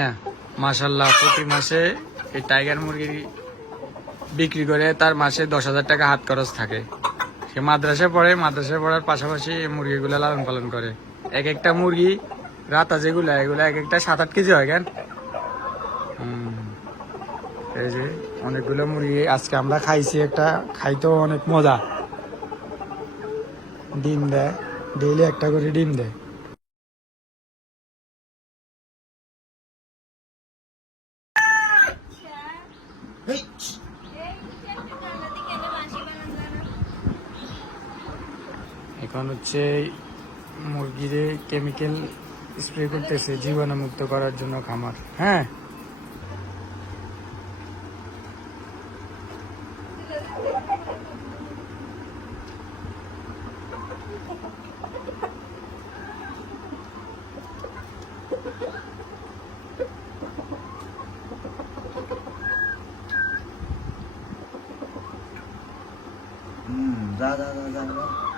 হ্যাঁ মাসাল্লাহ প্রতি মাসে এই টাইগার মুরগি বিক্রি করে তার মাসে দশ হাজার টাকা হাত খরচ থাকে। সে মাদ্রাসায় পড়ে, মাদ্রাসায় পড়ার পাশাপাশি এই মুরগিগুলো লালন পালন করে। এক একটা মুরগি রাতা যেগুলো, এগুলো এক একটা সাত আট কেজি হয় কেন। এই যে অনেকগুলো মুরগি আজকে আমরা খাইছি একটা, খাইতেও অনেক মজা। ডিম দেয়, ডেইলি একটা করে ডিম দেয়। এখন হচ্ছে মুরগিরে কেমিক্যাল স্প্রে করতেছে জীবাণুমুক্ত করার জন্য খামার হ্যাঁ? হুম যা যা যা যা যা।